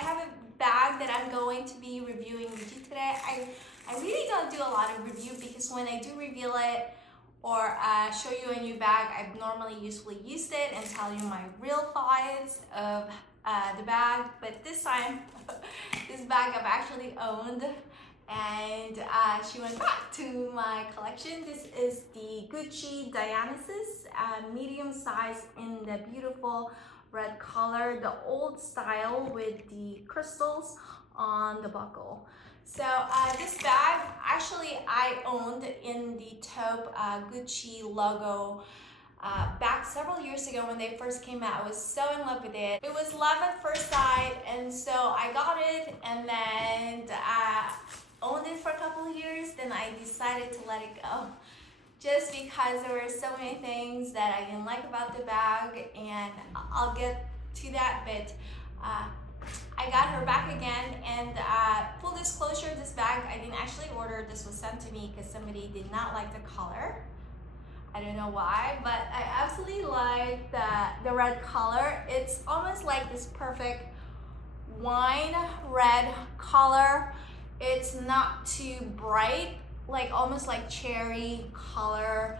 have a bag that I'm going to be reviewing with you today. I really don't do a lot of review because when I do reveal it or show you a new bag, I've normally usually used it and tell you my real thoughts of the bag. But this time, this bag I've actually owned, and she went back to my collection. This is the Gucci Dionysus, medium size in the beautiful red color, the old style with the crystals on the buckle. So this bag, actually I owned in the taupe Gucci logo back several years ago when they first came out. I was so in love with it. It was love at first sight, and so I got it and then owned it for a couple of years. Then I decided to let it go, just because there were so many things that I didn't like about the bag, and I'll get to that. But I got her back again, and full disclosure, this bag I didn't actually order. This was sent to me because somebody did not like the color. I don't know why, but I absolutely like the red color. It's almost like this perfect wine red color. It's not too bright, like almost like cherry color,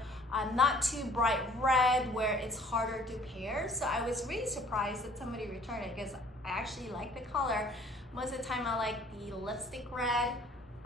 not too bright red where it's harder to pair. So I was really surprised that somebody returned it because I actually like the color. Most of the time I like the lipstick red.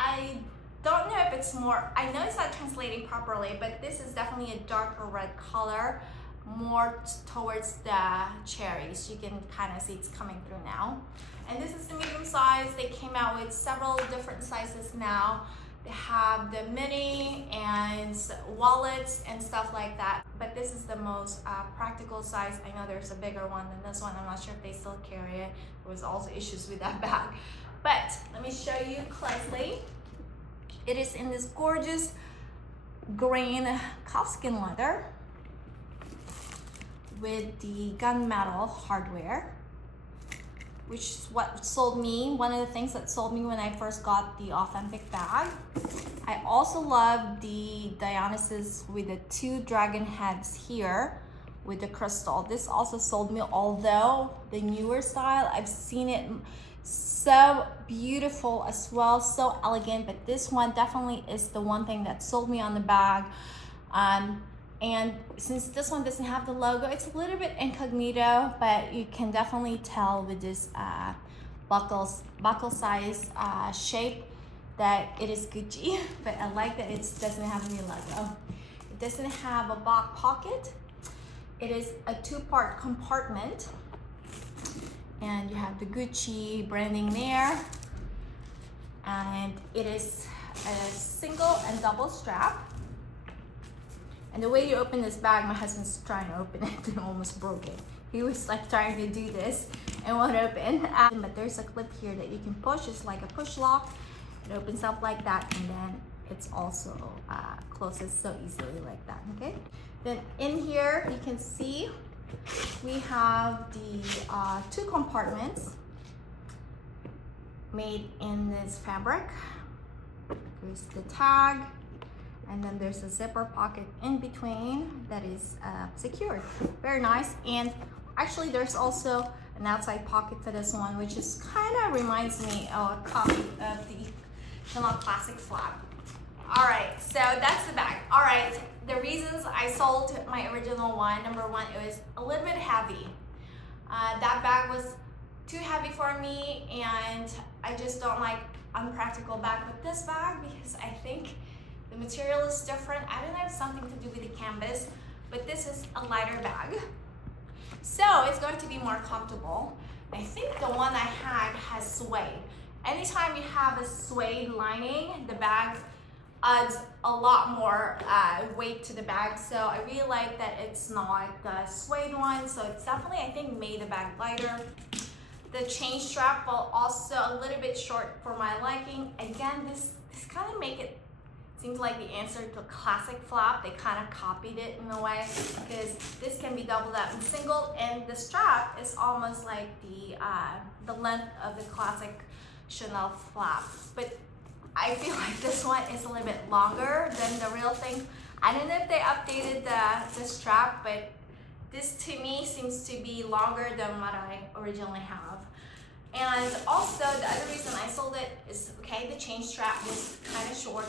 I don't know if it's more, I know it's not translating properly, but this is definitely a darker red color, more towards the cherries. You can kind of see it's coming through now. And this is the medium size. They came out with several different sizes now. They have the mini and wallets and stuff like that. But this is the most practical size. I know there's a bigger one than this one. I'm not sure if they still carry it. There was also issues with that bag. But let me show you closely. It is in this gorgeous green calfskin leather with the gunmetal hardware, which is what sold me, one of the things that sold me when I first got the authentic bag. I also love the Dionysus with the two dragon heads here with the crystal. This also sold me, although the newer style, I've seen it so beautiful as well, so elegant, but this one definitely is the one thing that sold me on the bag. And since this one doesn't have the logo, it's a little bit incognito, but you can definitely tell with this buckle size shape that it is Gucci. But I like that it doesn't have any logo. It doesn't have a back pocket. It is a two-part compartment, and you have the Gucci branding there, and it is a single and double strap. And the way you open this bag, my husband's trying to open it and almost broke it. He was like trying to do this and won't open. But there's a clip here that you can push. It's like a push lock. It opens up like that, and then it's also closes so easily like that, okay? Then in here, you can see we have the two compartments made in this fabric. There's the tag, and then there's a zipper pocket in between that is secured. Very nice. And actually there's also an outside pocket for this one, which is kind of reminds me of a copy of the Chanel Classic flap. All right, so that's the bag. All right, the reasons I sold my original one, number one, it was a little bit heavy. That bag was too heavy for me, and I just don't like unpractical bag with this bag because I think the material is different. I don't know if it's something to do with the canvas, but this is a lighter bag, so it's going to be more comfortable. I think the one I had has suede. Anytime you have a suede lining, the bag adds a lot more weight to the bag, so I really like that it's not the suede one, so it's definitely, I think, made the bag lighter. The chain strap will also a little bit short for my liking. Again, this kind of make it seems like the answer to a classic flap. They kind of copied it in a way, because this can be doubled up and singled, and the strap is almost like the length of the classic Chanel flap. But I feel like this one is a little bit longer than the real thing. I don't know if they updated the strap, but this to me seems to be longer than what I originally have. And also the other reason I sold it is, okay, the chain strap was kind of short.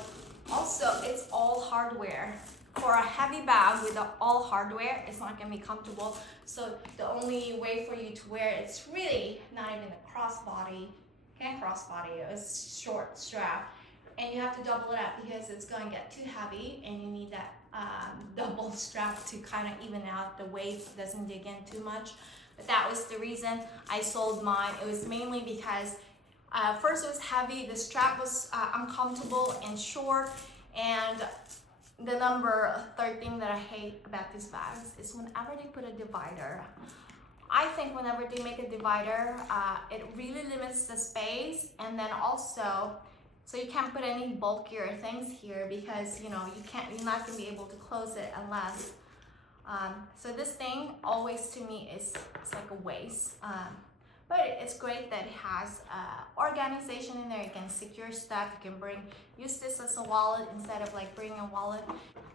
Also, it's all hardware. For a heavy bag with all hardware, it's not gonna be comfortable. So the only way for you to wear it, it's really not even a crossbody. Can't crossbody it, it's short strap. And you have to double it up because it's gonna get too heavy and you need that double strap to kind of even out the weight, doesn't dig in too much. But that was the reason I sold mine. It was mainly because first it was heavy, the strap was uncomfortable and short, and the number third thing that I hate about these bags is whenever they put a divider. I think whenever they make a divider, it really limits the space, and then also, so you can't put any bulkier things here because you're not gonna be able to close it unless. So this thing always to me it's like a waste. But it's great that it has organization in there. You can secure stuff. You can use this as a wallet instead of like bringing a wallet.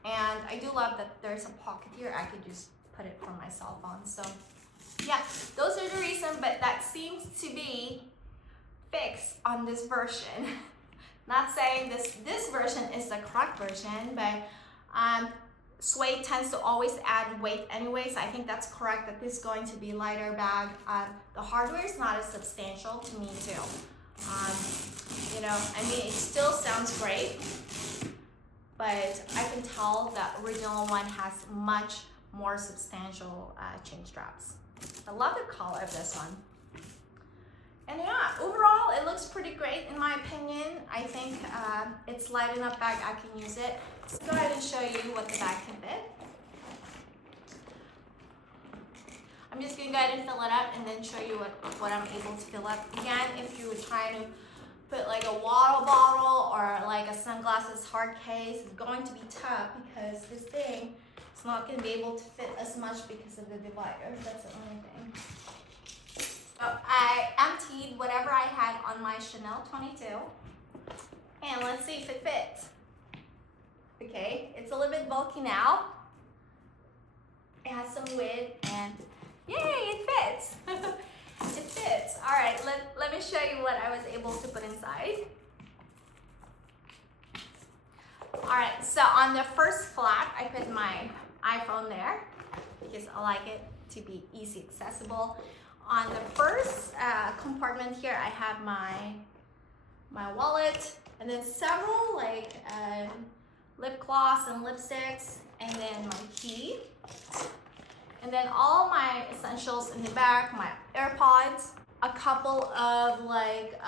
And I do love that there's a pocket here. I could just put it for my cell phone. So yeah, those are the reasons, but that seems to be fixed on this version. Not saying this version is the correct version, but suede tends to always add weight anyways. I think that's correct that this is going to be lighter bag. The hardware is not as substantial to me too. I mean, it still sounds great, but I can tell the original one has much more substantial chain straps. I love the color of this one. And yeah, overall, it looks pretty great in my opinion. I think it's light enough bag I can use it. Let's go ahead and show you what the bag can fit. I'm just gonna go ahead and fill it up and then show you what I'm able to fill up. Again, if you were trying to put like a water bottle or like a sunglasses hard case, it's going to be tough because this thing is not gonna be able to fit as much because of the divider. That's the only thing. So I emptied whatever I had on my Chanel 22, and let's see if it fits. Okay, it's a little bit bulky now. It has some width, and yay, it fits. It fits. All right, let me show you what I was able to put inside. All right, so on the first flap, I put my iPhone there because I like it to be easy accessible. On the first compartment here, I have my wallet, and then several like lip gloss and lipsticks, and then my key, and then all my essentials in the back, my AirPods, a couple of like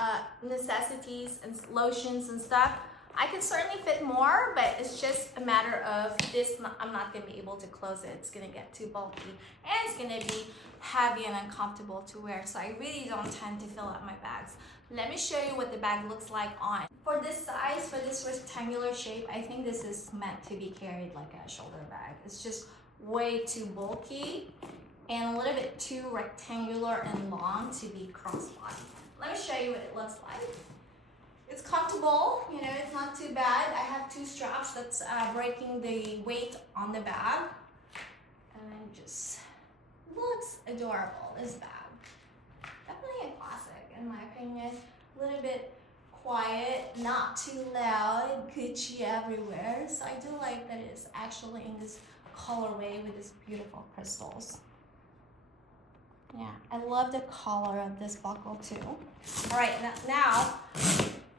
necessities and lotions and stuff. I could certainly fit more, but it's just a matter of this. I'm not gonna be able to close it. It's gonna get too bulky, and it's gonna be heavy and uncomfortable to wear. So I really don't tend to fill up my bags. Let me show you what the bag looks like on. For this size, for this rectangular shape, I think this is meant to be carried like a shoulder bag. It's just way too bulky and a little bit too rectangular and long to be crossbody. Let me show you what it looks like. It's comfortable, it's not too bad. I have two straps that's breaking the weight on the bag. And then just looks adorable, this bag. Definitely a classic in my opinion. A little bit quiet, not too loud, Gucci everywhere. So I do like that it's actually in this colorway with these beautiful crystals. Yeah, I love the color of this buckle too. All right, now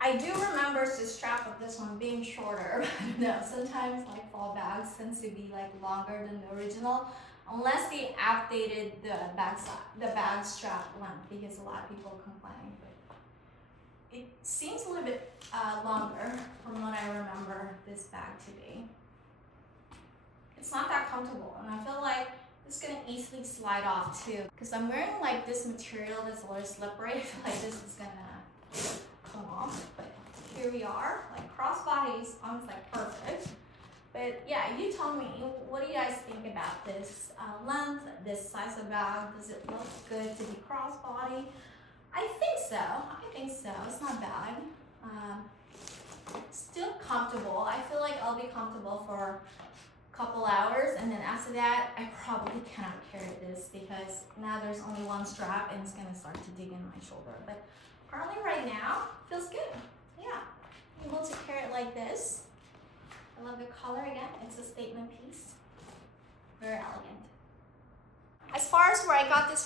I do remember the strap of this one being shorter. I don't know, sometimes like fall bags tends to be like longer than the original, unless they updated the bag strap length, because a lot of people complain. But it seems a little bit longer from what I remember this bag to be. It's not that comfortable, and I feel like it's gonna easily slide off too, because I'm wearing like this material that's a little slippery. I feel like this is gonna come off, but here we are. Like crossbody sounds like perfect. But yeah, you tell me, what do you guys think about this length, this size of bag? Does it look good to be crossbody? I think so. It's not bad. Still comfortable. I feel like I'll be comfortable for couple hours, and then after that I probably cannot carry this because now there's only one strap and it's gonna start to dig in my shoulder. But currently right now feels good. Yeah, I'm able to carry it like this. I love the color again. It's a statement piece. Very elegant. As far as where I got this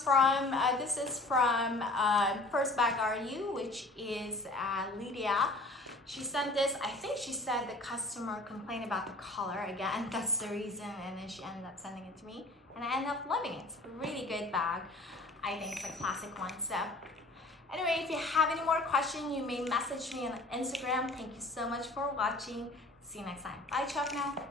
is from First Bag RU, which is Lydia. She sent this. I think she said the customer complained about the color again. That's the reason, and then she ended up sending it to me, and I ended up loving it. It's a really good bag. I think it's a classic one. So anyway, if you have any more questions, you may message me on Instagram. Thank you so much for watching. See you next time. Bye, Chuck now.